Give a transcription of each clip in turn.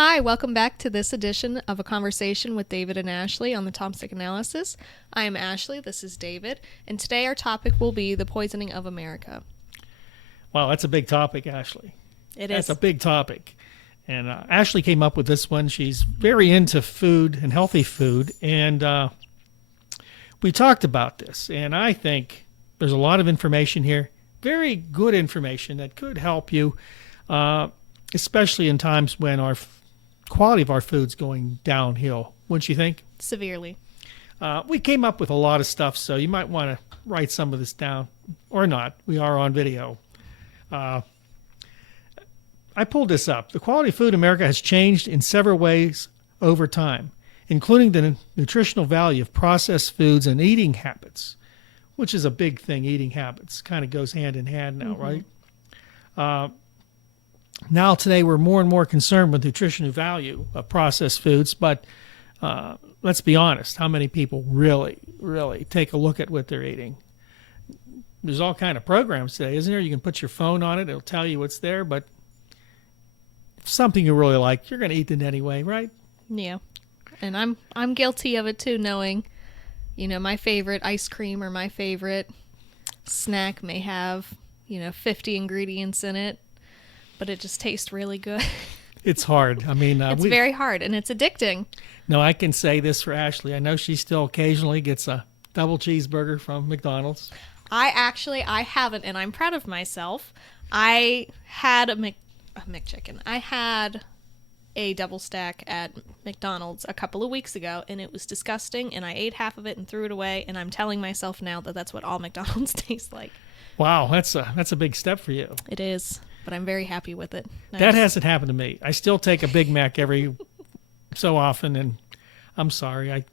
Hi, welcome back to this edition of A Conversation with David and Ashlee on the Tomstick Analysis. I am Ashlee, this is David, and today our topic will be the poisoning of America. Wow, that's a big topic, Ashlee. It That's is. a big topic. And Ashlee came up with this one. She's very into food and healthy food. And we talked about this. And I think there's a lot of information here, very good information that could help you, especially in times when our quality of our food's going downhill, wouldn't you think? Severely. We came up with a lot of stuff, so you might want to write some of this down, or not. We are on video. I pulled this up. The quality of food in America has changed in several ways over time, including the nutritional value of processed foods and eating habits, which is a big thing. Eating habits kind of goes hand in hand now, right? Now, today, we're more and more concerned with nutritional value of processed foods, but let's be honest, how many people really take a look at what they're eating? There's all kind of programs today, isn't there? You can put your phone on it. It'll tell you what's there, but if something you really like, you're going to eat it anyway, right? Yeah. And I'm guilty of it too, knowing, my favorite ice cream or my favorite snack may have, 50 ingredients in it, but it just tastes really good. It's hard. I mean, it's very hard, and it's addicting. No, I can say this for Ashlee. I know she still occasionally gets a double cheeseburger from McDonald's. I haven't, and I'm proud of myself. I had a McChicken. I had a double stack at McDonald's a couple of weeks ago, and it was disgusting, and I ate half of it and threw it away, and I'm telling myself now that that's what all McDonald's tastes like. Wow, that's a big step for you. It is, but I'm very happy with it. That hasn't happened to me. I still take a Big Mac every so often, and I'm sorry.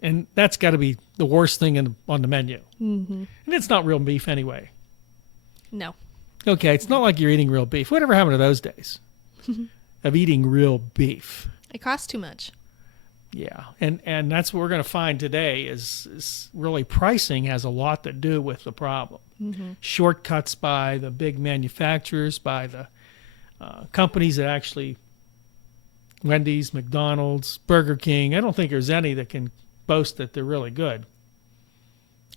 And that's got to be the worst thing on the menu. Mm-hmm. And it's not real beef anyway. No. Okay, it's not like you're eating real beef. Whatever happened to those days of eating real beef? It costs too much. Yeah, and that's what we're going to find today is really pricing has a lot to do with the problem. Mm-hmm. Shortcuts by the big manufacturers, by the companies that actually, Wendy's, McDonald's, Burger King. I don't think there's any that can boast that they're really good.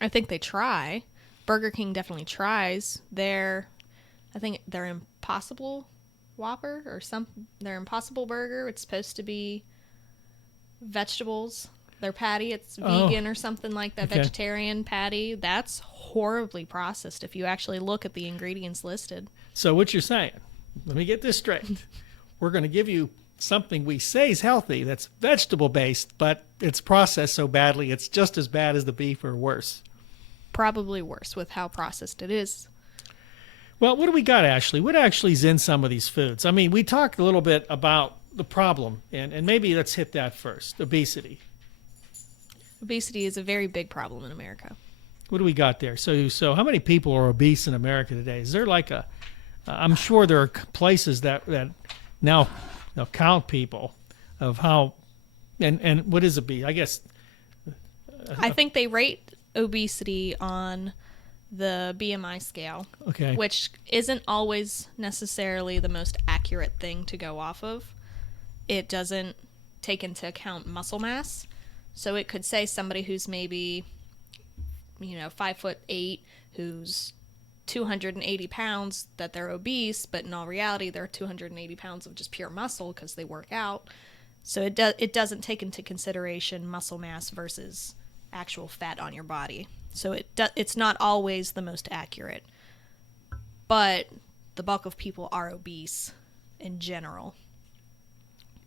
I think they try. Burger King definitely tries. I think their Impossible Whopper or their Impossible Burger. It's supposed to be vegetables. Their patty, it's vegan or something like that. Okay. Vegetarian patty. That's horribly processed if you actually look at the ingredients listed. So what you're saying, let me get this straight. We're going to give you something we say is healthy that's vegetable based, but it's processed so badly it's just as bad as the beef or worse. Probably worse with how processed it is. Well, what do we got, Ashlee? What actually is in some of these foods? I mean, we talked a little bit about the problem, and maybe let's hit that first. Obesity. Obesity is a very big problem in America. What do we got there? So how many people are obese in America today? Is there like I'm sure there are places that now count people of how, and what is obese? I guess. I think they rate obesity on the BMI scale, okay, which isn't always necessarily the most accurate thing to go off of. It doesn't take into account muscle mass. So it could say somebody who's maybe, 5'8", who's 280 pounds, that they're obese, but in all reality, they're 280 pounds of just pure muscle because they work out. So it doesn't take into consideration muscle mass versus actual fat on your body. So it's not always the most accurate. But the bulk of people are obese in general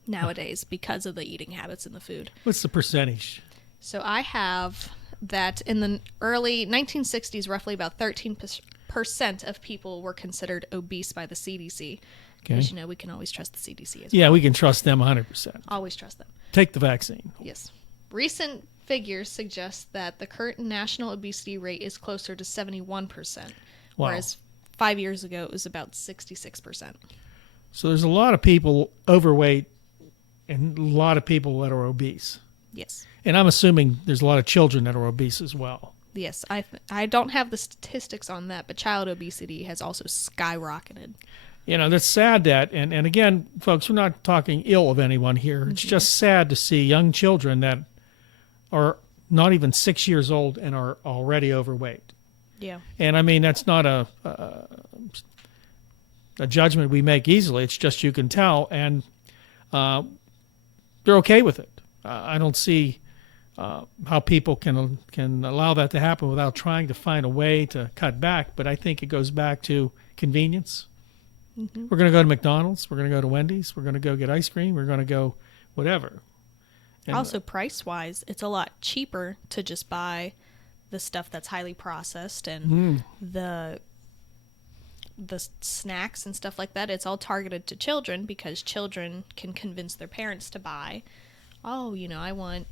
nowadays because of the eating habits in the food. What's the percentage? So I have that in the early 1960s, roughly about 13% of people were considered obese by the CDC. Okay. Because, we can always trust the CDC as well. Yeah, we can trust them 100%. Always trust them. Take the vaccine. Yes. Recent figures suggest that the current national obesity rate is closer to 71%, wow. Whereas 5 years ago it was about 66%. So there's a lot of people overweight and a lot of people that are obese. Yes. And I'm assuming there's a lot of children that are obese as well. Yes, I don't have the statistics on that, but child obesity has also skyrocketed. That's sad that, and again, folks, we're not talking ill of anyone here. It's just sad to see young children that are not even 6 years old and are already overweight. Yeah. And I mean, that's not a judgment we make easily. It's just you can tell, and they're okay with it. I don't see how people can allow that to happen without trying to find a way to cut back. But I think it goes back to convenience. Mm-hmm. We're going to go to McDonald's. We're going to go to Wendy's. We're going to go get ice cream. We're going to go whatever. And also, price-wise, it's a lot cheaper to just buy the stuff that's highly processed and the snacks and stuff like that. It's all targeted to children because children can convince their parents to buy, I want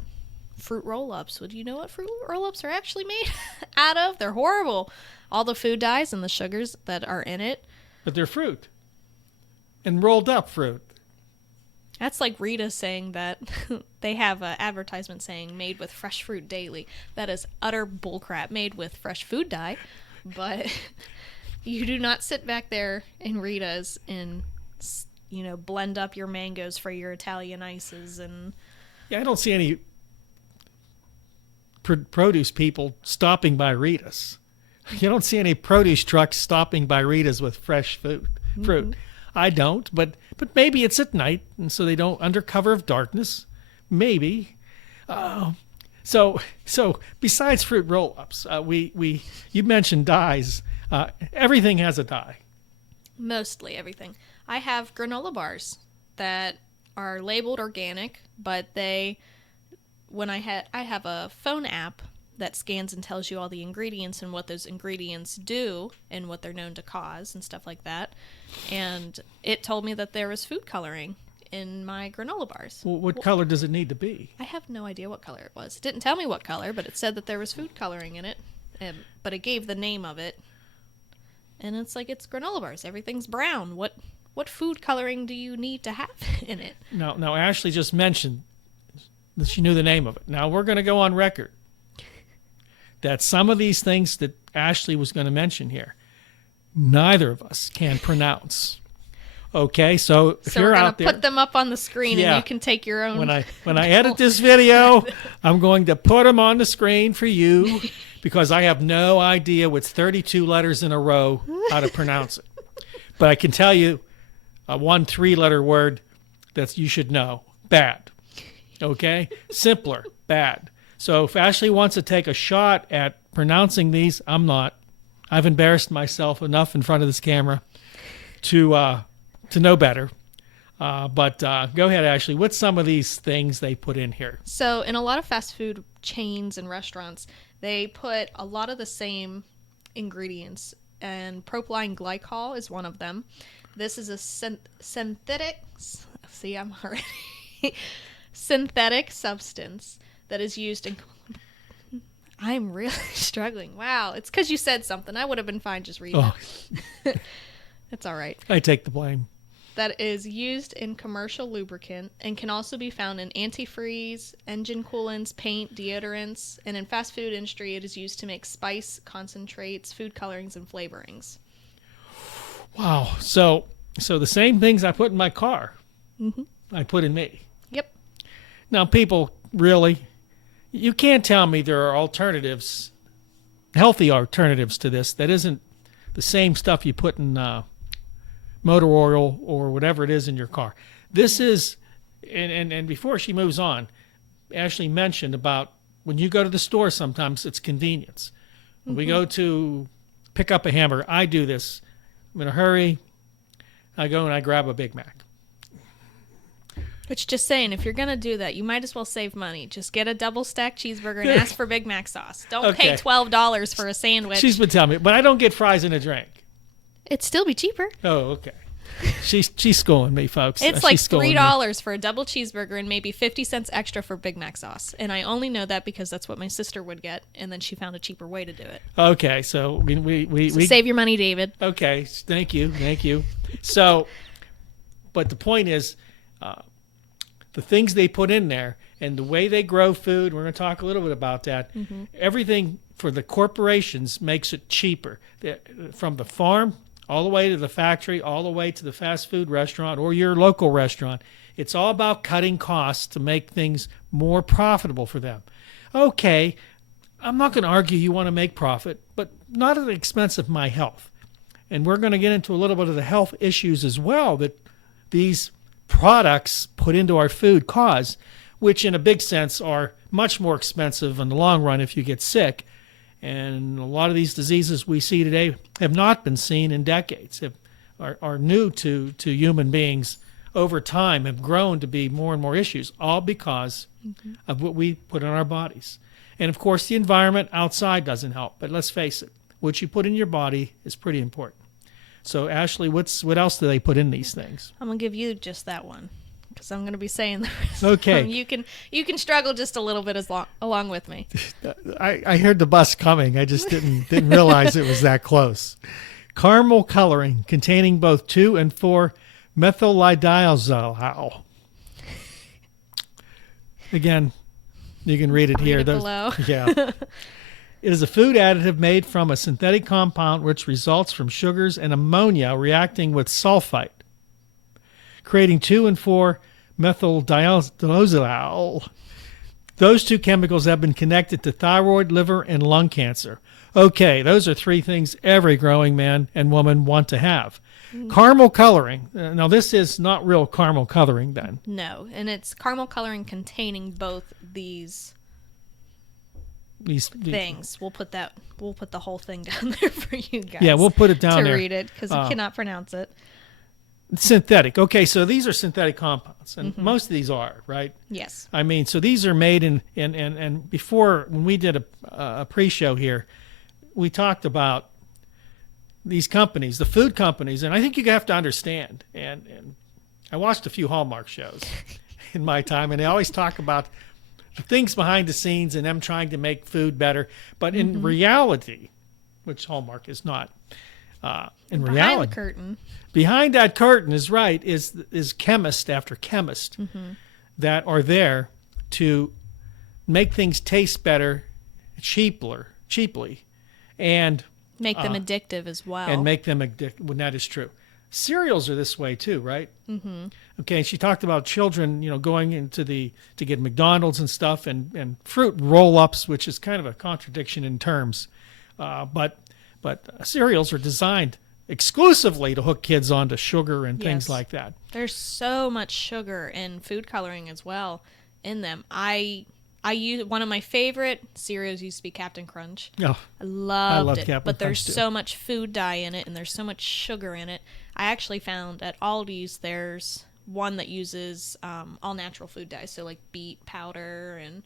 fruit roll-ups. Well, do you know what fruit roll-ups are actually made out of? They're horrible. All the food dyes and the sugars that are in it. But they're fruit. And rolled up fruit. That's like Rita saying that they have an advertisement saying made with fresh fruit daily. That is utter bullcrap, made with fresh food dye. But you do not sit back there in Rita's and, blend up your mangoes for your Italian ices. And yeah, I don't see any produce people stopping by Rita's. You don't see any produce trucks stopping by Rita's with fresh fruit. Mm-hmm. I don't, but maybe it's at night, and so they don't, under cover of darkness. Maybe. So besides fruit roll-ups, you mentioned dyes. Everything has a dye. Mostly everything. I have granola bars that are labeled organic, but I have a phone app that scans and tells you all the ingredients and what those ingredients do and what they're known to cause and stuff like that. And it told me that there was food coloring in my granola bars. Well, what color does it need to be? I have no idea what color it was. It didn't tell me what color, but it said that there was food coloring in it. But it gave the name of it. And it's like, it's granola bars. Everything's brown. What food coloring do you need to have in it? Now, Ashlee just mentioned that she knew the name of it. Now, we're going to go on record that some of these things that Ashlee was going to mention here, neither of us can pronounce. Okay, so if you're out there, put them up on the screen, and you can take your own. When I edit this video, I'm going to put them on the screen for you because I have no idea with 32 letters in a row how to pronounce it. But I can tell you one 3-letter word that you should know: bad. Okay, simpler, bad. So if Ashlee wants to take a shot at pronouncing these, I'm not. I've embarrassed myself enough in front of this camera to know better. But go ahead, Ashlee. What's some of these things they put in here? So in a lot of fast food chains and restaurants, they put a lot of the same ingredients, and propylene glycol is one of them. This is a synthetic. See, I'm already synthetic substance that is used in. I'm really struggling. Wow, it's because you said something. I would have been fine just reading it. It's all right. I take the blame. That is used in commercial lubricant and can also be found in antifreeze, engine coolants, paint, deodorants, and in fast food industry it is used to make spice, concentrates, food colorings, and flavorings. Wow. So the same things I put in my car, I put in me. Yep. Now, people, really, you can't tell me there are alternatives, healthy alternatives to this that isn't the same stuff you put in motor oil or whatever it is in your car. This is, and before she moves on, Ashlee mentioned about when you go to the store, sometimes it's convenience. When we go to pick up a hamburger, I do this. I'm in a hurry. I go and I grab a Big Mac. Which, just saying, if you're going to do that, you might as well save money. Just get a double-stacked cheeseburger and ask for Big Mac sauce. Don't pay $12 for a sandwich. She's been telling me, but I don't get fries and a drink. It'd still be cheaper. Oh, okay. She's schooling me, folks. It's like $3 for a double cheeseburger and maybe 50 cents extra for Big Mac sauce. And I only know that because that's what my sister would get, and then she found a cheaper way to do it. Okay, so we save your money, David. Okay, thank you. So, but the point is, the things they put in there and the way they grow food, we're going to talk a little bit about that. Everything for the corporations makes it cheaper. From the farm all the way to the factory, all the way to the fast food restaurant or your local restaurant. It's all about cutting costs to make things more profitable for them. Okay, I'm not going to argue you want to make profit, but not at the expense of my health. And we're going to get into a little bit of the health issues as well that these products put into our food cause, which in a big sense are much more expensive in the long run if you get sick. And a lot of these diseases we see today have not been seen in decades, are new to human beings over time, have grown to be more and more issues, all because of what we put in our bodies. And of course, the environment outside doesn't help. But let's face it, what you put in your body is pretty important. So, Ashlee, what else do they put in these things? I'm going to give you just that one, because I'm going to be saying the rest. Okay. You can struggle just a little bit along with me. I heard the bus coming. I just didn't realize it was that close. Caramel coloring containing both 2 and 4 methylidiazole. Again, you can read it here. Read it below. Yeah. It is a food additive made from a synthetic compound which results from sugars and ammonia reacting with sulfite, creating 2 and 4 methylidiazole. Those two chemicals have been connected to thyroid, liver, and lung cancer. Okay, those are 3 things every growing man and woman want to have. Caramel coloring. Now, this is not real caramel coloring then. No, and it's caramel coloring containing both these things. We'll put the whole thing down there for you guys. Yeah, we'll put it down there to read it, because you cannot pronounce it. Synthetic. Okay, so these are synthetic compounds, and most of these are, right? Yes. I mean, so these are made and before, when we did a pre-show here, we talked about these companies, the food companies, and I think you have to understand, and I watched a few Hallmark shows in my time, and they always talk about the things behind the scenes and them trying to make food better. But in reality, which Hallmark is not, in reality, behind the curtain, behind that curtain is chemist after chemist that are there to make things taste better, cheaply, and make them addictive as well. And make them addictive. Well, that is true. Cereals are this way too, right? Mm-hmm. Okay, she talked about children, going into to get McDonald's and stuff, and fruit roll-ups, which is kind of a contradiction in terms. But cereals are designed exclusively to hook kids onto sugar and things like that. There's so much sugar in food coloring as well in them. I use one of my favorite cereals used to be Captain Crunch. Oh, I loved it, Captain but there's Crunch too. so much food dye in it, and there's so much sugar in it. I actually found at Aldi's there's one that uses all natural food dye, so like beet powder and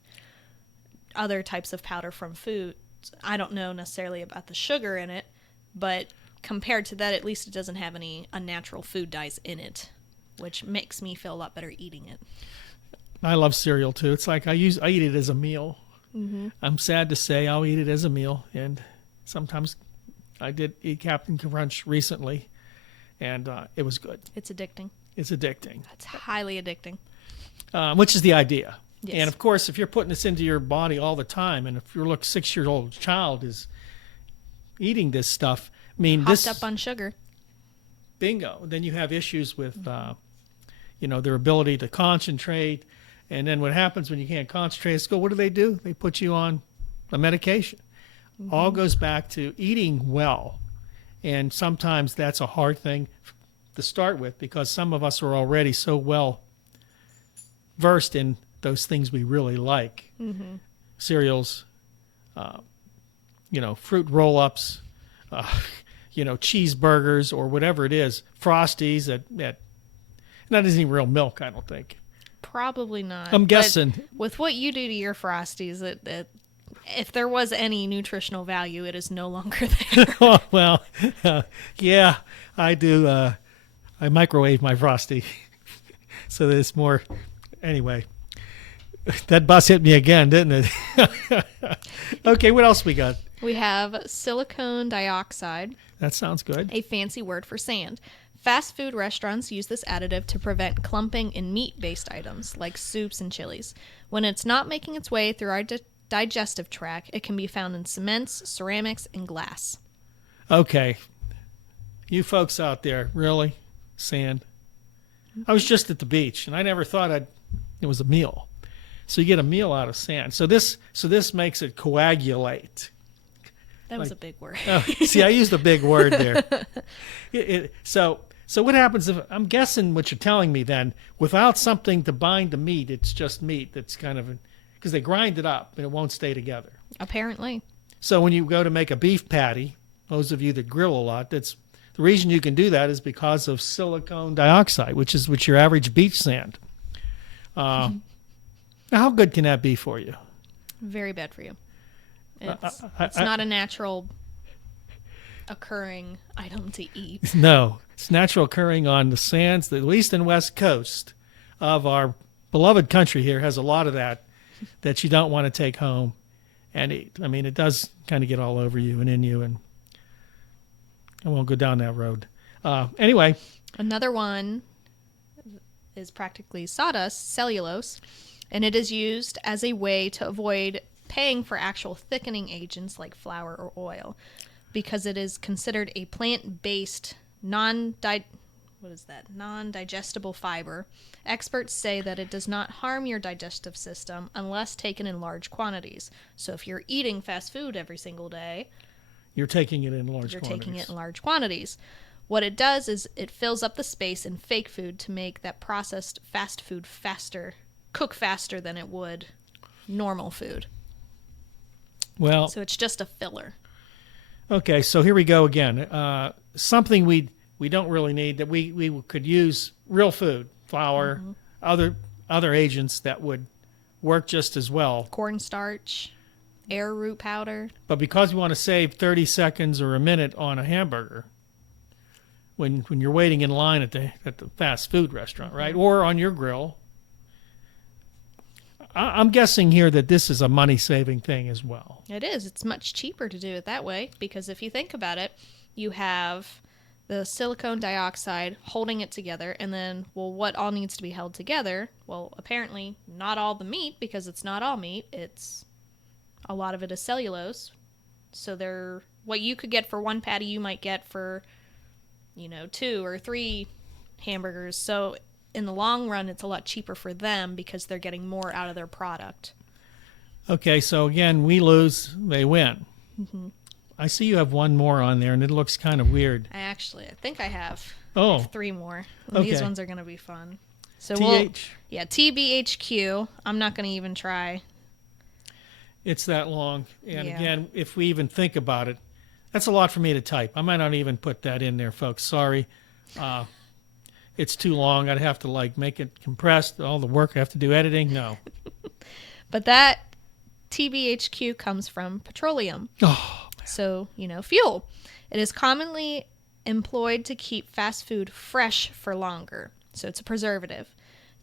other types of powder from food. I don't know necessarily about the sugar in it, but compared to that, at least it doesn't have any unnatural food dyes in it, which makes me feel a lot better eating it. I love cereal too. It's like I eat it as a meal. Mm-hmm. I'm sad to say I'll eat it as a meal, and sometimes I did eat Captain Crunch recently, and it was good. It's addicting. It's addicting. It's highly addicting. Which is the idea. Yes. And of course, if you're putting this into your body all the time, and if your 6-year-old child is eating this stuff, I mean, hopped up on sugar. Bingo. Then you have issues with, their ability to concentrate. And then what happens when you can't concentrate at school? What do? They put you on a medication. Mm-hmm. All goes back to eating well. And sometimes that's a hard thing to start with, because some of us are already so well versed in those things we really like. Mm-hmm. Cereals, fruit roll-ups, cheeseburgers, or whatever it is, Frosties. That isn't even real milk, I don't think. Probably not. I'm guessing. But with what you do to your Frosties, if there was any nutritional value, it is no longer there. Oh, well, yeah, I do. I microwave my Frosty so that it's more. Anyway, that bus hit me again, didn't it? Okay, what else we got? We have silicone dioxide. That sounds good. A fancy word for sand. Fast food restaurants use this additive to prevent clumping in meat-based items like soups and chilies. When it's not making its way through our digestive tract, it can be found in cements, ceramics, and glass. Okay. You folks out there, really? Sand? I was just at the beach, and I never thought it was a meal. So you get a meal out of sand. So this makes it coagulate. That was a big word. Oh, see, I used a big word there. So what happens if, I'm guessing what you're telling me then, without something to bind the meat, it's just meat that's kind of, because they grind it up and it won't stay together. Apparently. So when you go to make a beef patty, those of you that grill a lot, that's the reason you can do that is because of silicone dioxide, which is your average beach sand. Now, how good can that be for you? Very bad for you. It's not a natural occurring item to eat. No, it's natural occurring on the sands. The east and west coast of our beloved country here has a lot of that you don't want to take home and eat. I mean, it does kind of get all over you and in you, and I won't go down that road. Anyway. Another one is practically sawdust, cellulose, and it is used as a way to avoid paying for actual thickening agents like flour or oil, because it is considered a plant-based non-digestible fiber. Experts say that it does not harm your digestive system unless taken in large quantities. So if you're eating fast food every single day, you're taking it in large quantities. You're taking it in large quantities. What it does is it fills up the space in fake food to make that processed fast food cook faster than it would normal food. Well, so it's just a filler. Okay, so here we go again. Something we don't really need that we could use real food, flour, other agents that would work just as well. Cornstarch, arrowroot powder. But because we want to save 30 seconds or a minute on a hamburger, when you're waiting in line at the fast food restaurant, right, or on your grill, I'm guessing here that this is a money-saving thing as well. It is. It's much cheaper to do it that way because if you think about it, you have the silicone dioxide holding it together, and then, well, what all needs to be held together? Well, apparently not all the meat, because it's not all meat. A lot of it is cellulose. So what you could get for one patty, you might get for, 2 or 3 hamburgers. So in the long run, it's a lot cheaper for them because they're getting more out of their product. Okay, so again, we lose, they win. Mm-hmm. I see you have one more on there, and it looks kind of weird. I think I have. Oh. I have 3 more. Okay. These ones are going to be fun. So TBHQ. I'm not going to even try. It's that long. And again, if we even think about it, that's a lot for me to type. I might not even put that in there, folks. Sorry. It's too long. I'd have to make it compressed. All the work I have to do editing. No. But that TBHQ comes from petroleum. Oh, man. So, fuel. It is commonly employed to keep fast food fresh for longer. So it's a preservative.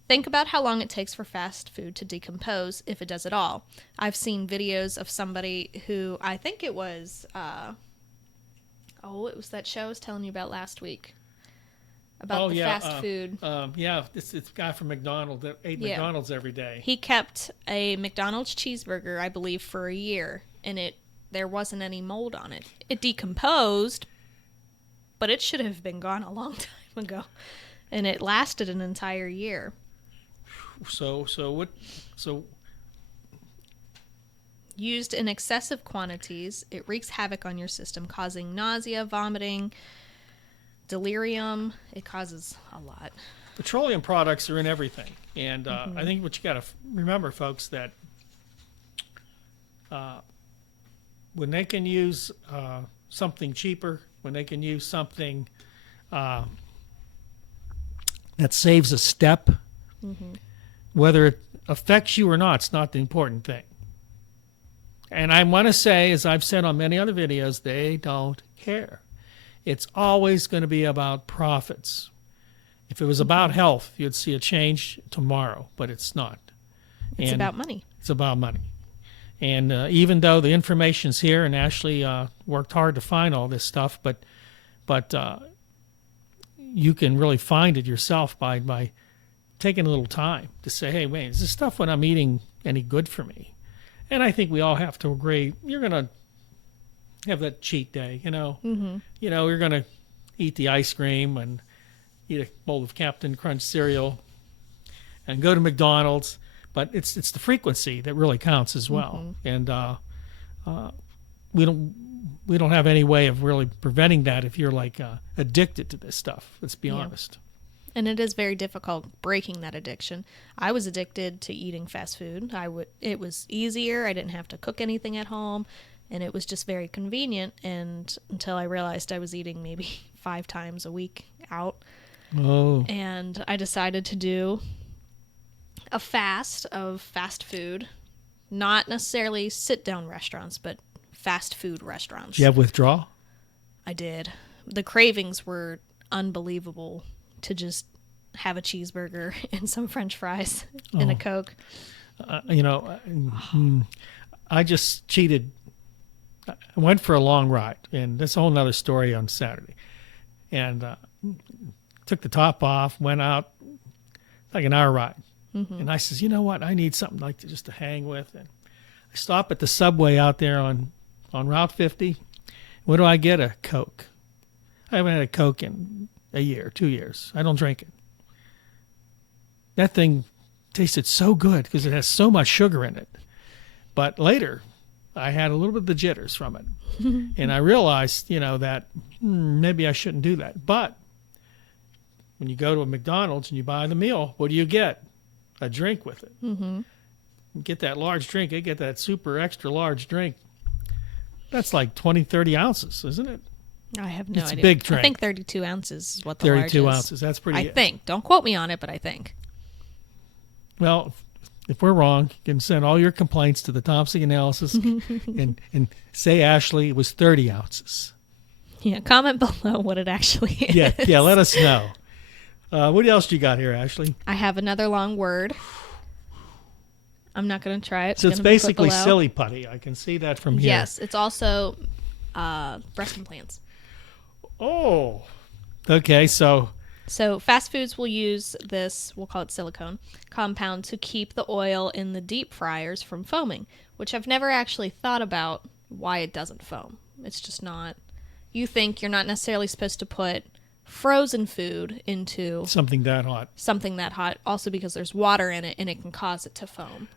Think about how long it takes for fast food to decompose, if it does at all. I've seen videos of somebody who, I think it was, it was that show I was telling you about last week. About fast food. It's a guy from McDonald's that ate McDonald's every day. He kept a McDonald's cheeseburger, I believe, for a year, and there wasn't any mold on it. It decomposed, but it should have been gone a long time ago, and it lasted an entire year. So used in excessive quantities, it wreaks havoc on your system, causing nausea, vomiting, delirium. It causes a lot. Petroleum products are in everything, and I think what you got to remember, folks, that when they can use something cheaper, when they can use something that saves a step, whether it affects you or not, it's not the important thing. And I want to say, as I've said on many other videos, they don't care. It's always going to be about profits. If it was about health, you'd see a change tomorrow, but it's not. It's about money. It's about money. And even though the information's here, and Ashlee worked hard to find all this stuff, but you can really find it yourself by taking a little time to say, hey, wait, is this stuff what I'm eating any good for me? And I think we all have to agree, you're going to have that cheat day, Mm-hmm. You're going to eat the ice cream and eat a bowl of Captain Crunch cereal and go to McDonald's. But it's the frequency that really counts as well. And we don't have any way of really preventing that if you're like addicted to this stuff. Let's be honest. And it is very difficult breaking that addiction. I was addicted to eating fast food. It was easier. I didn't have to cook anything at home, and it was just very convenient. And until I realized I was eating maybe 5 times a week out. Oh. And I decided to do a fast of fast food, not necessarily sit-down restaurants, but fast food restaurants. Did you have withdrawal? I did. The cravings were unbelievable to just have a cheeseburger and some French fries and a Coke. I just cheated. I went for a long ride, and that's a whole nother story on Saturday. And took the top off, went out, like an hour ride. And I says, you know what? I need something like just to hang with. And I stop at the Subway out there on Route 50. What do I get? A Coke. I haven't had a Coke in a year, 2 years. I don't drink it. That thing tasted so good because it has so much sugar in it. But later, I had a little bit of the jitters from it. And I realized, that maybe I shouldn't do that. But when you go to a McDonald's and you buy the meal, what do you get? A drink with it. You get that large drink. I get that super extra large drink. That's like 20, 30 ounces, isn't it? I have no idea. It's a big drink. I think 32 ounces is what the large is. 32 ounces. That's pretty. I think. Don't quote me on it, but I think. Well, if we're wrong, you can send all your complaints to the Thompson analysis and say, Ashlee, it was 30 ounces. Yeah, comment below what it actually is. Yeah, let us know. What else do you got here, Ashlee? I have another long word. I'm not going to try it. So it's basically silly putty. I can see that from here. Yes, it's also breast implants. Oh, okay. So fast foods will use this, we'll call it silicone, compound to keep the oil in the deep fryers from foaming, which I've never actually thought about why it doesn't foam. It's just not. You think you're not necessarily supposed to put frozen food into something that hot. Also because there's water in it and it can cause it to foam.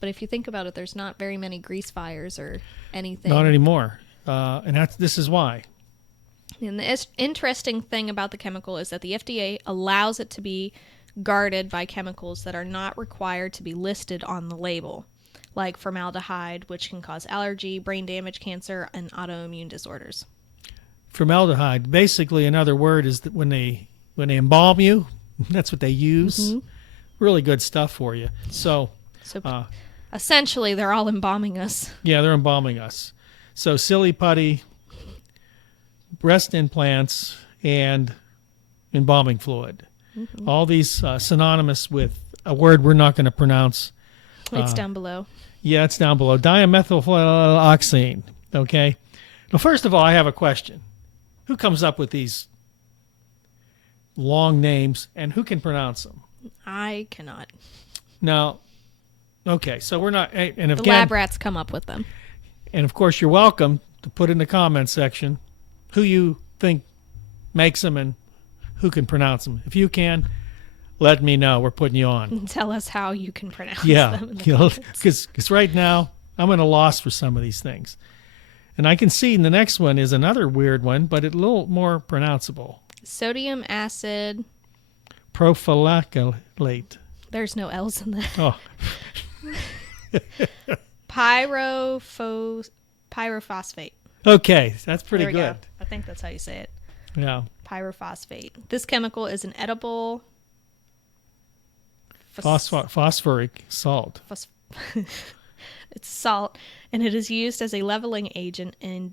But if you think about it, there's not very many grease fires or anything. Not anymore. And this is why. And the interesting thing about the chemical is that the FDA allows it to be guarded by chemicals that are not required to be listed on the label, like formaldehyde, which can cause allergy, brain damage, cancer, and autoimmune disorders. Formaldehyde, basically another word, is that when they embalm you, that's what they use. Really good stuff for you. So essentially, they're all embalming us. Yeah, they're embalming us. So silly putty, breast implants, and embalming fluid. All these synonymous with a word we're not going to pronounce. It's down below. Yeah, it's down below. Dimethylphenolxine. Okay. Well, first of all, I have a question. Who comes up with these long names, and who can pronounce them? I cannot. Now, okay, so we're not. And again, the lab rats come up with them. And of course, you're welcome to put in the comments section who you think makes them and who can pronounce them. If you can, let me know. We're putting you on. Tell us how you can pronounce them. Yeah, because right now I'm at a loss for some of these things. And I can see the next one is another weird one, but it's a little more pronounceable. Sodium acid prophylactate. There's no L's in that. Oh. Pyrophosphate. Okay, that's pretty good. Go. I think that's how you say it. Yeah. Pyrophosphate. This chemical is an edible phosphoric salt. It's salt, and it is used as a leveling agent and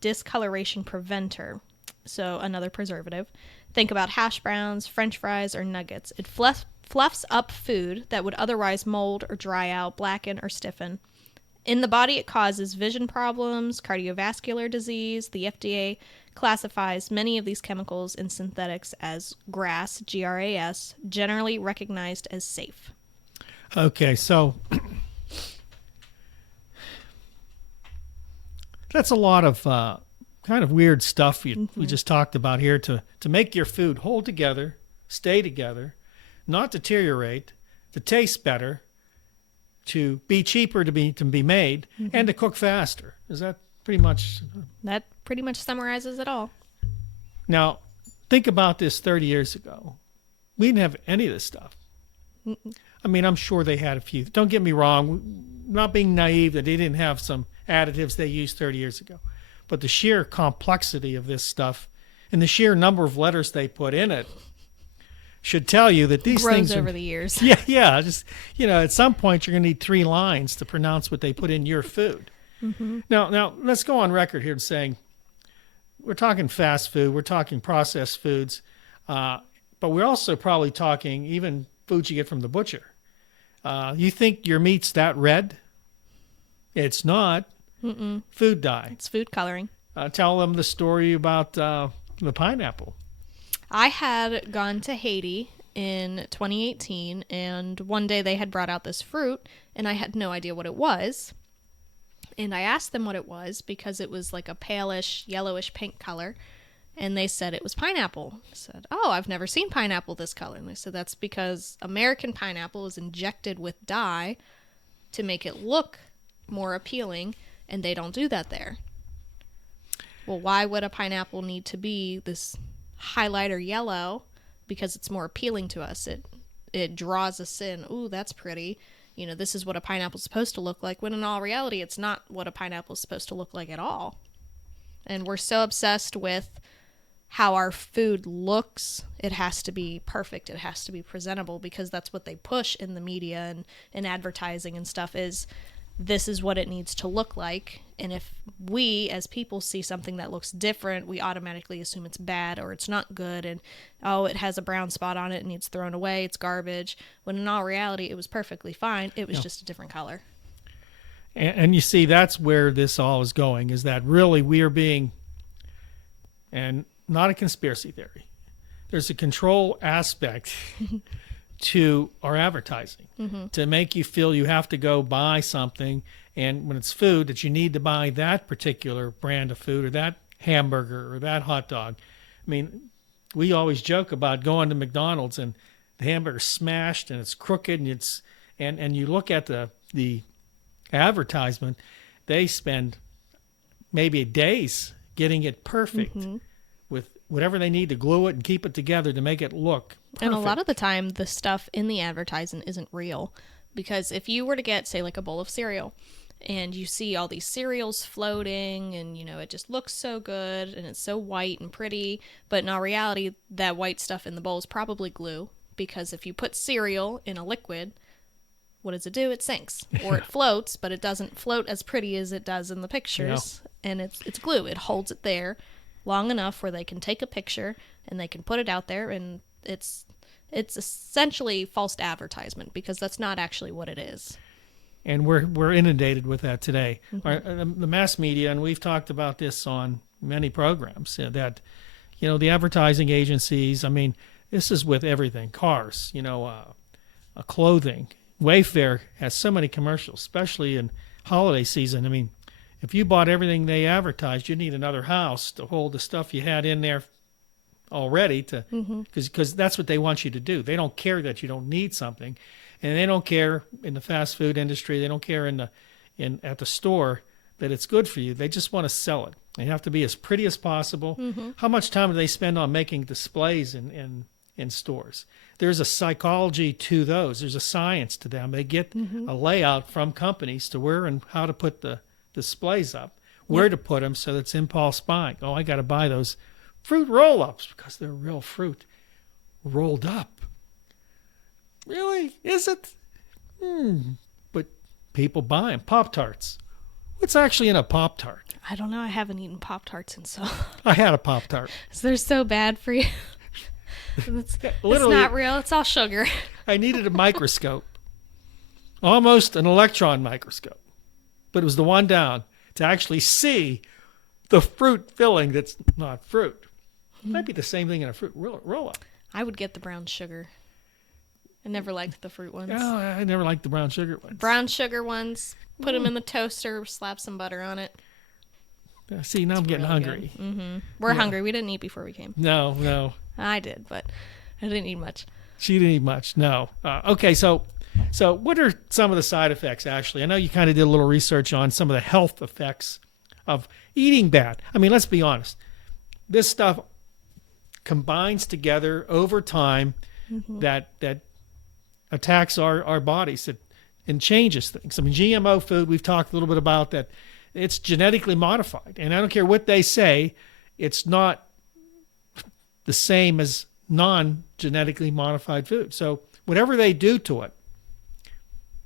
discoloration preventer. So another preservative. Think about hash browns, French fries, or nuggets. It fluffs up food that would otherwise mold or dry out, blacken, or stiffen. In the body, it causes vision problems, cardiovascular disease. The FDA classifies many of these chemicals and synthetics as GRAS, G-R-A-S, generally recognized as safe. Okay, so that's a lot of kind of weird stuff we just talked about here to make your food hold together, stay together, not deteriorate, to taste better, to be cheaper to be made, and to cook faster. Is that pretty much? That pretty much summarizes it all. Now, think about this 30 years ago. We didn't have any of this stuff. I mean, I'm sure they had a few. Don't get me wrong. Not being naive that they didn't have some additives they used 30 years ago. But the sheer complexity of this stuff and the sheer number of letters they put in it should tell you that these grows things over the years. Yeah. Just, at some point you're going to need 3 lines to pronounce what they put in your food. Now, let's go on record here saying we're talking fast food, we're talking processed foods, but we're also probably talking even foods you get from the butcher. You think your meat's that red? It's not. Food dye. It's food coloring. Tell them the story about the pineapple. I had gone to Haiti in 2018, and one day they had brought out this fruit, and I had no idea what it was. And I asked them what it was because it was like a palish, yellowish pink color. And they said it was pineapple. I said, oh, I've never seen pineapple this color. And they said that's because American pineapple is injected with dye to make it look more appealing, and they don't do that there. Well, why would a pineapple need to be this highlighter yellow? Because it's more appealing to us. It draws us in. Ooh, that's pretty. This is what a pineapple is supposed to look like, when in all reality, it's not what a pineapple is supposed to look like at all. And we're so obsessed with how our food looks. It has to be perfect. It has to be presentable, because that's what they push in the media and advertising and stuff is this is what it needs to look like. And if we as people see something that looks different, we automatically assume it's bad or it's not good. And, oh, it has a brown spot on it. It needs thrown away. It's garbage. When in all reality, it was perfectly fine. It was just a different color. And you see, that's where this all is going, is that really we are being, and not a conspiracy theory, there's a control aspect to our advertising to make you feel you have to go buy something, and when it's food, that you need to buy that particular brand of food or that hamburger or that hot dog. I mean, we always joke about going to McDonald's and the hamburger's smashed and it's crooked, and you look at the advertisement, they spend maybe days getting it perfect with whatever they need to glue it and keep it together to make it look perfect. And a lot of the time, the stuff in the advertising isn't real. Because if you were to get, say, like a bowl of cereal, and you see all these cereals floating, and, it just looks so good, and it's so white and pretty, but in all reality, that white stuff in the bowl is probably glue. Because if you put cereal in a liquid, what does it do? It sinks. Or it floats, but it doesn't float as pretty as it does in the pictures. Yeah. And it's glue. It holds it there long enough where they can take a picture and they can put it out there, and it's essentially false advertisement, because that's not actually what it is. And we're inundated with that today. The mass media, and we've talked about this on many programs, that the advertising agencies, I mean, this is with everything, cars, clothing. Wayfair has so many commercials, especially in holiday season. I mean, if you bought everything they advertised, you'd need another house to hold the stuff you had in there already, because that's what they want you to do. They don't care that you don't need something, and they don't care in the fast food industry. They don't care at the store that it's good for you. They just want to sell it. They have to be as pretty as possible. How much time do they spend on making displays in stores? There's a psychology to those. There's a science to them. They get a layout from companies to where and how to put the displays up, where to put them, so that's impulse buying. Oh, I got to buy those fruit roll-ups because they're real fruit rolled up. Really? Is it? But people buy them. Pop-Tarts. What's actually in a Pop-Tart? I don't know. I haven't eaten Pop-Tarts in so long. I had a Pop-Tart. So they're so bad for you. It's not real. It's all sugar. I needed a microscope. Almost an electron microscope. But it was the one down to actually see the fruit filling that's not fruit. It might be the same thing in a fruit roll-up. I would get the brown sugar. I never liked the fruit ones. No, I never liked the brown sugar ones. Brown sugar ones, put them in the toaster, slap some butter on it. See, now I'm getting really hungry. We're Yeah. hungry. We didn't eat before we came. No. I did, but I didn't eat much. She didn't eat much. No. Okay, so what are some of the side effects, Ashley? I know you kind of did a little research on some of the health effects of eating bad. I mean, let's be honest. This stuff combines together over time that attacks our bodies and changes things. I mean, GMO food, we've talked a little bit about that. It's genetically modified. And I don't care what they say, it's not the same as non-genetically modified food. So whatever they do to it,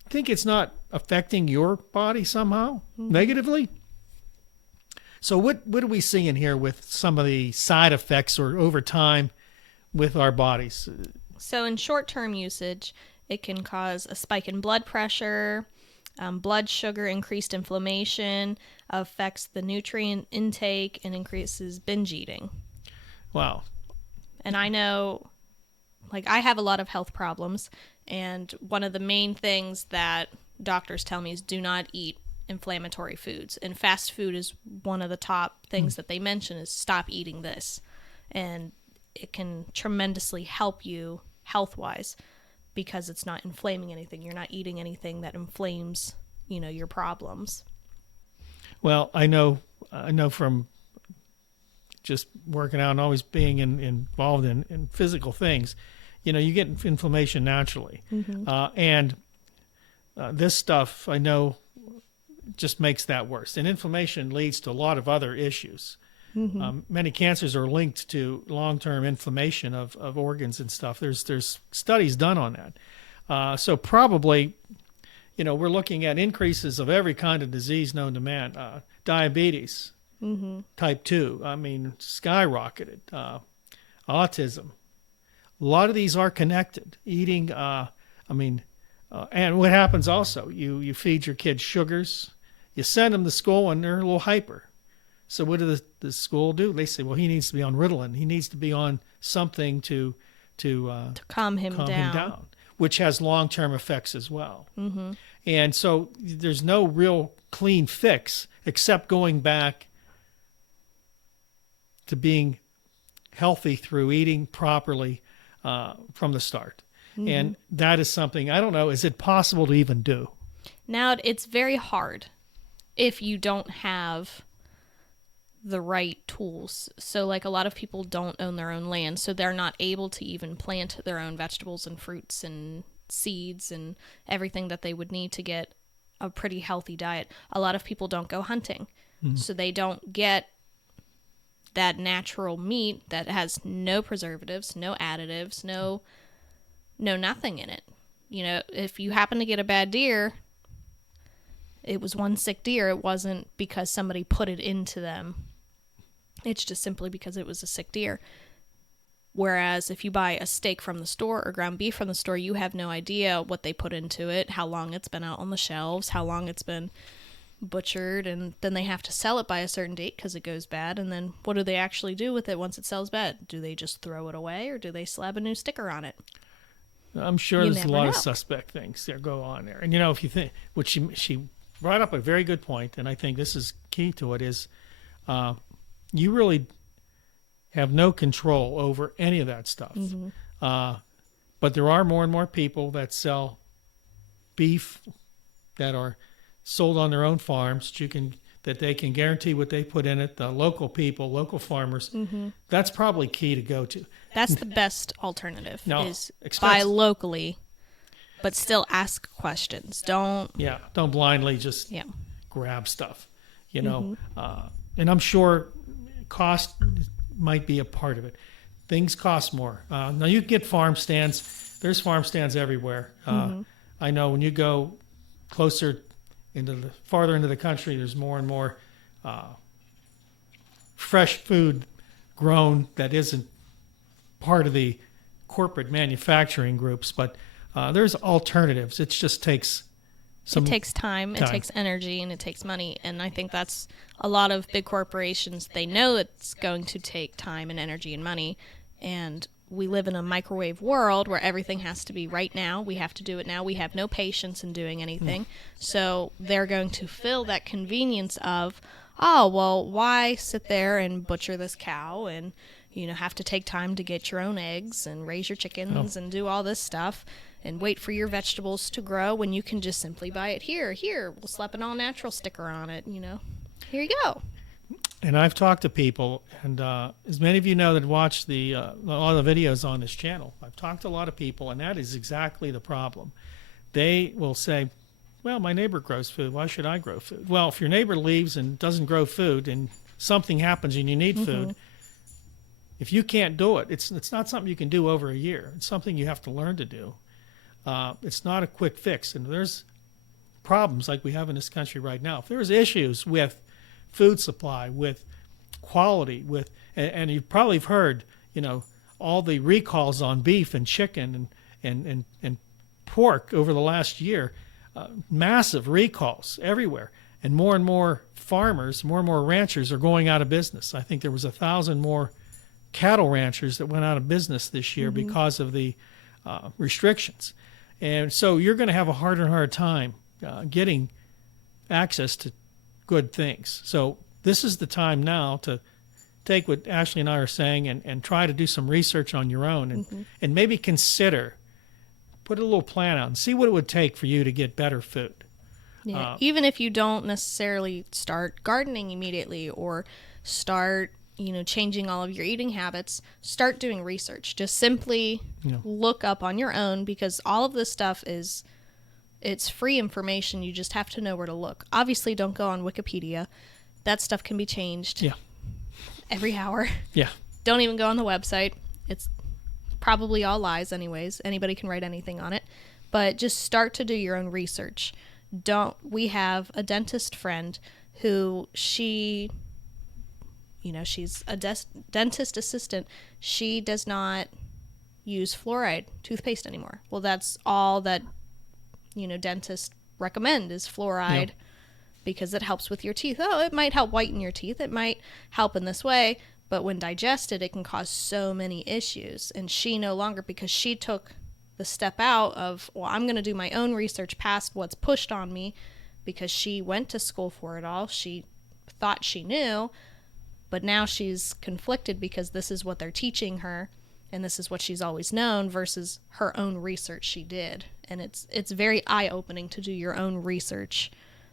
I think it's not affecting your body somehow negatively. So what are we seeing here with some of the side effects or over time with our bodies? So in short-term usage, it can cause a spike in blood pressure, blood sugar, increased inflammation, affects the nutrient intake, and increases binge eating. Wow. And I know, like, I have a lot of health problems, and one of the main things that doctors tell me is do not eat inflammatory foods. And fast food is one of the top things that they mention is stop eating this. And it can tremendously help you health-wise because it's not inflaming anything. You're not eating anything that inflames, your problems. Well, I know from just working out and always being involved in physical things, you get inflammation naturally. And this stuff, I know, just makes that worse. And inflammation leads to a lot of other issues. Many cancers are linked to long-term inflammation of organs and stuff. There's studies done on that. So probably, we're looking at increases of every kind of disease known to man. Diabetes, type 2, skyrocketed. Autism. A lot of these are connected. Eating, and what happens also, you feed your kids sugars, you send them to school and they're a little hyper. So what does the school do? They say, well, he needs to be on Ritalin. He needs to be on something to calm him down, which has long-term effects as well. And so there's no real clean fix except going back to being healthy through eating properly from the start. And that is something, I don't know, is it possible to even do? Now, it's very hard if you don't have the right tools. So, like, a lot of people don't own their own land, so they're not able to even plant their own vegetables and fruits and seeds and everything that they would need to get a pretty healthy diet. A lot of people don't go hunting, so they don't get that natural meat that has no preservatives, no additives, no nothing in it. If you happen to get a bad deer, it was one sick deer. It wasn't because somebody put it into them. It's just simply because it was a sick deer. Whereas if you buy a steak from the store or ground beef from the store, you have no idea what they put into it, how long it's been out on the shelves, how long it's been butchered, and then they have to sell it by a certain date because it goes bad. And then what do they actually do with it once it sells bad? Do they just throw it away, or do they slap a new sticker on it? I'm sure You there's a never lot know. of suspect things that go on there. And if you think, which she brought up a very good point, and I think this is key to it, is you really have no control over any of that stuff. But there are more and more people that sell beef that are sold on their own farms that they can guarantee what they put in it. The local people, local farmers, that's probably key to go to. That's the best alternative, is expensive. buy locally, but still ask questions. Don't blindly just grab stuff, and I'm sure cost might be a part of it. Things cost more. Now you can get farm stands. There's farm stands everywhere. I know when you go closer farther into the country, there's more and more fresh food grown that isn't part of the corporate manufacturing groups, but there's alternatives. It just takes it takes time, it takes energy, and it takes money. And I think that's a lot of big corporations. They know it's going to take time and energy and money. And we live in a microwave world where everything has to be right now. We have to do it now. We have no patience in doing anything. So they're going to fill that convenience of, oh, well, why sit there and butcher this cow and, have to take time to get your own eggs and raise your chickens and do all this stuff and wait for your vegetables to grow when you can just simply buy it here. Here, we'll slap an all-natural sticker on it, Here you go. And I've talked to people, and as many of you know that watch a lot of the videos on this channel, I've talked to a lot of people, and that is exactly the problem. They will say, well, my neighbor grows food. Why should I grow food? Well, if your neighbor leaves and doesn't grow food and something happens and you need food, if you can't do it, it's not something you can do over a year. It's something you have to learn to do. It's not a quick fix. And there's problems like we have in this country right now. If there's issues with food supply, with quality, and you've probably heard, all the recalls on beef and chicken and pork over the last year, massive recalls everywhere. And more farmers, more and more ranchers are going out of business. I think there was 1,000 more cattle ranchers that went out of business this year because of the restrictions. And so you're going to have a harder and harder time getting access to good things. So this is the time now to take what Ashlee and I are saying and try to do some research on your own and maybe consider, put a little plan out and see what it would take for you to get better food. Yeah. Even if you don't necessarily start gardening immediately or start changing all of your eating habits, start doing research. Just simply look up on your own, because all of this stuff it's free information. You just have to know where to look. Obviously, don't go on Wikipedia. That stuff can be changed every hour. Yeah. Don't even go on the website. It's probably all lies anyways. Anybody can write anything on it. But just start to do your own research. We have a dentist friend who she's a dentist assistant. She does not use fluoride toothpaste anymore. Well, that's all that, dentists recommend is fluoride because it helps with your teeth. Oh, it might help whiten your teeth. It might help in this way. But when digested, it can cause so many issues. And she no longer, because she took the step out of, well, I'm going to do my own research past what's pushed on me, because she went to school for it all. She thought she knew. But now she's conflicted because this is what they're teaching her and this is what she's always known versus her own research she did. And it's very eye-opening to do your own research.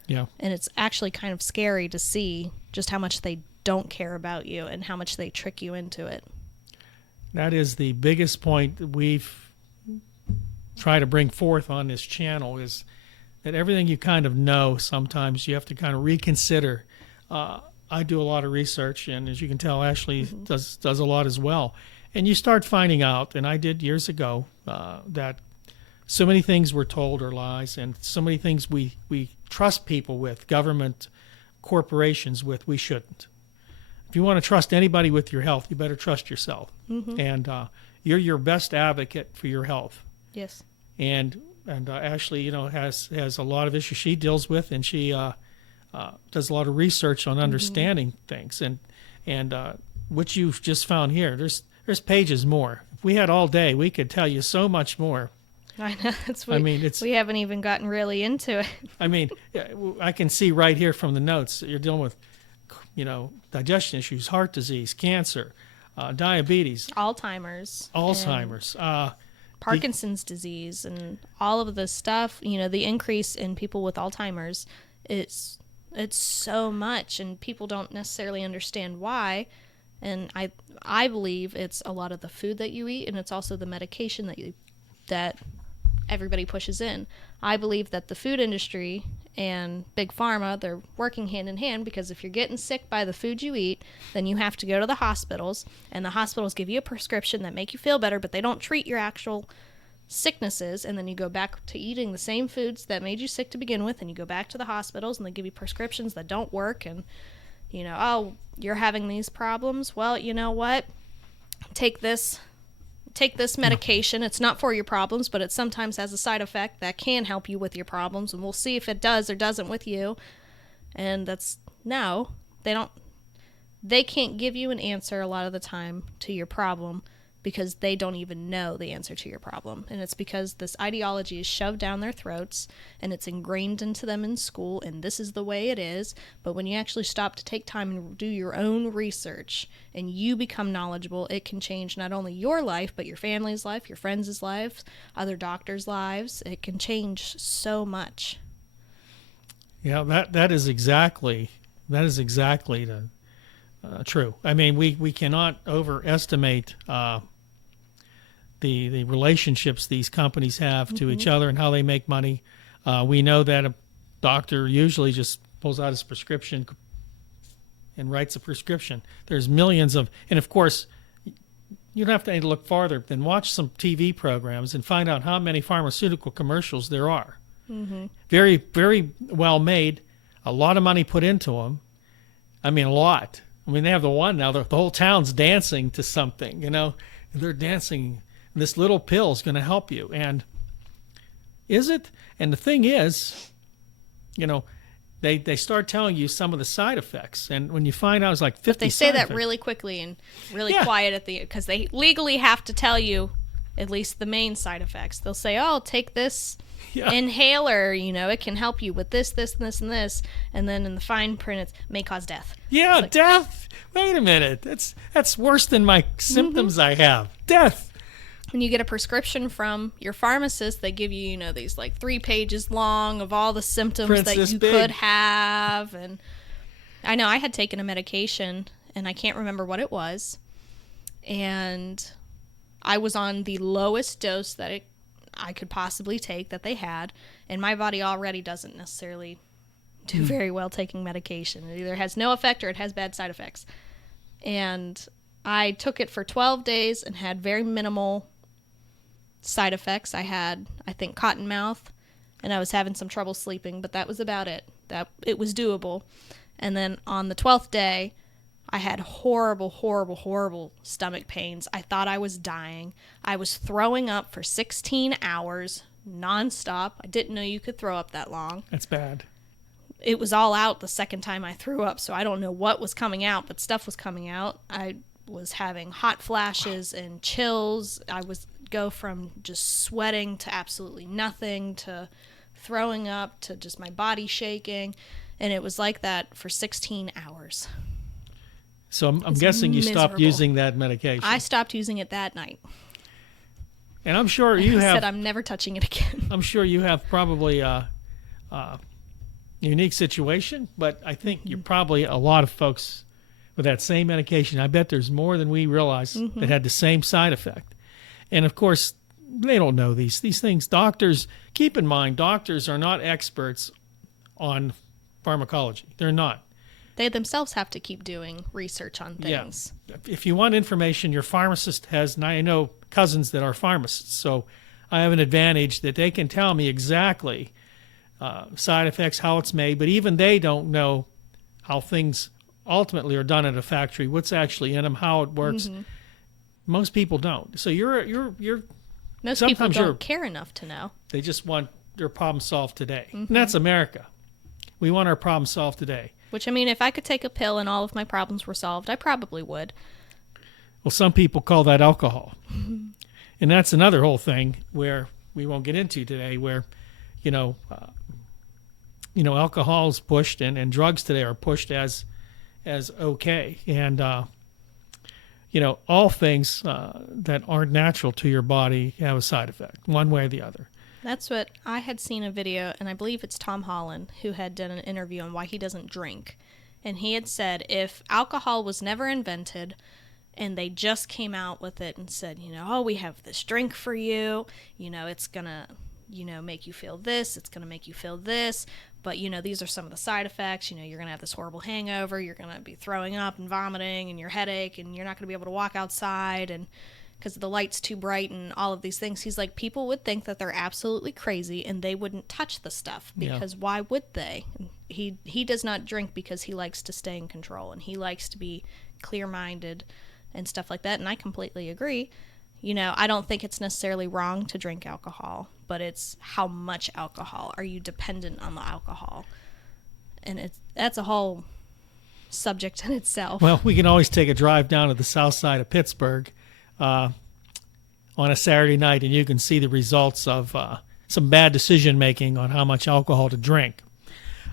Yeah. And it's actually kind of scary to see just how much they don't care about you and how much they trick you into it. That is the biggest point that we've tried to bring forth on this channel, is that everything you kind of know, sometimes you have to kind of reconsider. I do a lot of research, and as you can tell, Ashlee does a lot as well. And you start finding out, and I did years ago, that so many things we're told are lies, and so many things we trust people with, government, corporations with, we shouldn't. If you want to trust anybody with your health, you better trust yourself. And you're your best advocate for your health. Yes. And Ashlee, has a lot of issues she deals with, and she does a lot of research on understanding things, and what you've just found here. There's pages more. If we had all day, we could tell you so much more. I know. We haven't even gotten really into it. I mean, I can see right here from the notes that you're dealing with, digestion issues, heart disease, cancer, diabetes, Alzheimer's, Parkinson's disease, and all of this stuff. The increase in people with Alzheimer's, it's so much, and people don't necessarily understand why. And I believe it's a lot of the food that you eat, and it's also the medication that everybody pushes in. I believe that the food industry and Big Pharma, they're working hand in hand, because if you're getting sick by the food you eat, then you have to go to the hospitals, and the hospitals give you a prescription that make you feel better, but they don't treat your actual sicknesses, and then you go back to eating the same foods that made you sick to begin with, and you go back to the hospitals, and they give you prescriptions that don't work, and oh, you're having these problems. Well, you know what? Take this medication. It's not for your problems, but it sometimes has a side effect that can help you with your problems, and we'll see if it does or doesn't with you. And they can't give you an answer a lot of the time to your problem, because they don't even know the answer to your problem. And it's because this ideology is shoved down their throats and it's ingrained into them in school, and this is the way it is. But when you actually stop to take time and do your own research and you become knowledgeable, it can change not only your life, but your family's life, your friends' lives, other doctors' lives. It can change so much. Yeah, that is exactly true. I mean, we cannot overestimate the relationships these companies have to each other and how they make money. We know that a doctor usually just pulls out his prescription and writes a prescription. There's millions of, and of course, you don't have to look farther than watch some TV programs and find out how many pharmaceutical commercials there are. Very, very well made, a lot of money put into them. I mean, a lot. I mean, they have the one now, the whole town's dancing to something, they're dancing. This little pill is going to help you. And is it? And the thing is, they start telling you some of the side effects. And when you find out it's like 50 But they say that effects. really quickly and really quiet because they legally have to tell you at least the main side effects. They'll say, oh, take this inhaler, it can help you with this, this, and this, and this. And then in the fine print, it may cause death. Yeah, death. Wait a minute. That's worse than my symptoms I have. Death. When you get a prescription from your pharmacist, they give you, these like 3 pages long of all the symptoms that you could have. And I know I had taken a medication and I can't remember what it was. And I was on the lowest dose that I could possibly take that they had. And my body already doesn't necessarily do very well taking medication. It either has no effect or it has bad side effects. And I took it for 12 days and had very minimal side effects. I had, I think, cotton mouth, and I was having some trouble sleeping, but that was about it. That it was doable. And then on the 12th day, I had horrible, horrible, horrible stomach pains. I thought I was dying. I was throwing up for 16 hours nonstop. I didn't know you could throw up that long. That's bad. It was all out the second time I threw up, so I don't know what was coming out, but stuff was coming out. I was having hot flashes and chills. I was go from just sweating to absolutely nothing to throwing up to just my body shaking, and it was like that for 16 hours. So I'm guessing you stopped using that medication. I stopped using it that night. And I'm sure you have... I said I'm never touching it again. I'm sure you have probably a unique situation, but I think you're probably a lot of folks with that same medication. I bet there's more than we realize that had the same side effect. And, of course, they don't know these things. Doctors, keep in mind, doctors are not experts on pharmacology. They're not. They themselves have to keep doing research on things. Yeah. If you want information, your pharmacist has, and I know cousins that are pharmacists, so I have an advantage that they can tell me exactly side effects, how it's made, but even they don't know how things ultimately are done at a factory, what's actually in them, how it works. Most people don't. So most people don't care enough to know. They just want their problem solved today. And that's America. We want our problem solved today. Which, I mean, if I could take a pill and all of my problems were solved, I probably would. Well, some people call that alcohol. And that's another whole thing where we won't get into today, where, alcohol is pushed and drugs today are pushed as okay. And, all things that aren't natural to your body have a side effect, one way or the other. That's what I had seen a video, and I believe it's Tom Holland who had done an interview on why he doesn't drink. And he had said if alcohol was never invented and they just came out with it and said, we have this drink for you, it's going to, make you feel this, it's going to make you feel this, but, these are some of the side effects, you're going to have this horrible hangover, you're going to be throwing up and vomiting and your headache, and you're not going to be able to walk outside, and because the light's too bright and all of these things. He's like, people would think that they're absolutely crazy and they wouldn't touch the stuff because why would they? And he does not drink because he likes to stay in control and he likes to be clear-minded and stuff like that. And I completely agree. I don't think it's necessarily wrong to drink alcohol, but it's how much alcohol. Are you dependent on the alcohol? And that's a whole subject in itself. Well, we can always take a drive down to the south side of Pittsburgh. on a Saturday night, and you can see the results of some bad decision making on how much alcohol to drink.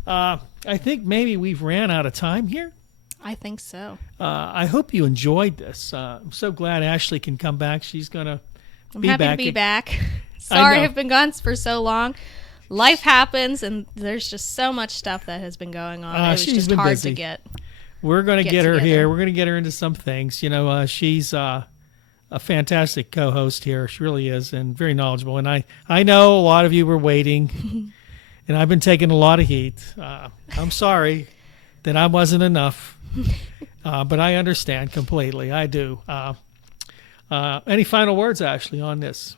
I think maybe we've ran out of time here. I think so. I hope you enjoyed this. I'm so glad Ashlee can come back. She's going to be happy back. to be back. Sorry I've been gone for so long. Life happens, and there's just so much stuff that has been going on. It was just hard busy. to get. We're going to get her together. here. We're going to get her into some things. You know, she's a fantastic co-host here. She really is, and very knowledgeable. And I know a lot of you were waiting, and I've been taking a lot of heat. I'm sorry that I wasn't enough, but I understand completely. I do. Any final words, Ashlee, on this?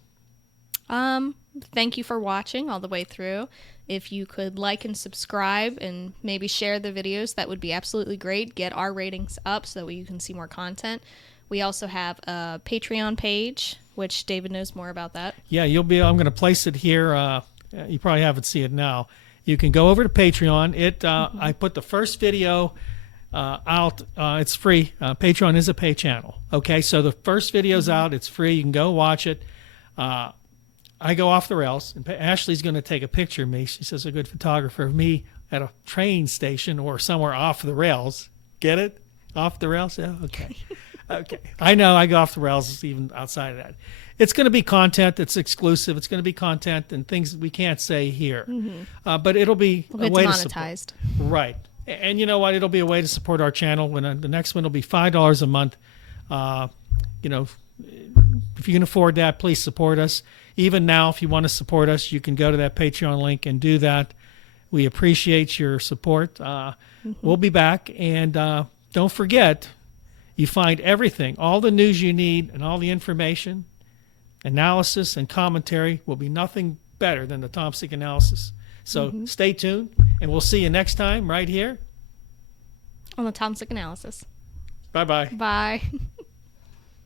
Thank you for watching all the way through. If you could like and subscribe and maybe share the videos, that would be absolutely great. Get our ratings up so that you can see more content. We also have a Patreon page, which David knows more about that. Yeah, I'm going to place it here. You probably haven't seen it now. You can go over to Patreon. I put the first video out. It's free. Patreon is a pay channel. Okay, so the first video's out. It's free. You can go watch it. I go off the rails, and Ashlee's going to take a picture of me. She says, a good photographer of me at a train station or somewhere off the rails. Get it? Off the rails? Yeah, okay. Okay. I know I go off the rails even outside of that. It's going to be content that's exclusive. It's going to be content and things we can't say here. But it'll be a way monetized. To support. Right. And you know what? It'll be a way to support our channel. When the next one will be $5 a month. You know, if you can afford that, please support us. Even now, if you want to support us, you can go to that Patreon link and do that. We appreciate your support. We'll be back. And don't forget, you find everything, all the news you need and all the information, analysis, and commentary will be nothing better than the Tom Sick Analysis. So stay tuned, and we'll see you next time right here on the Tom Sick Analysis. Bye-bye. Bye.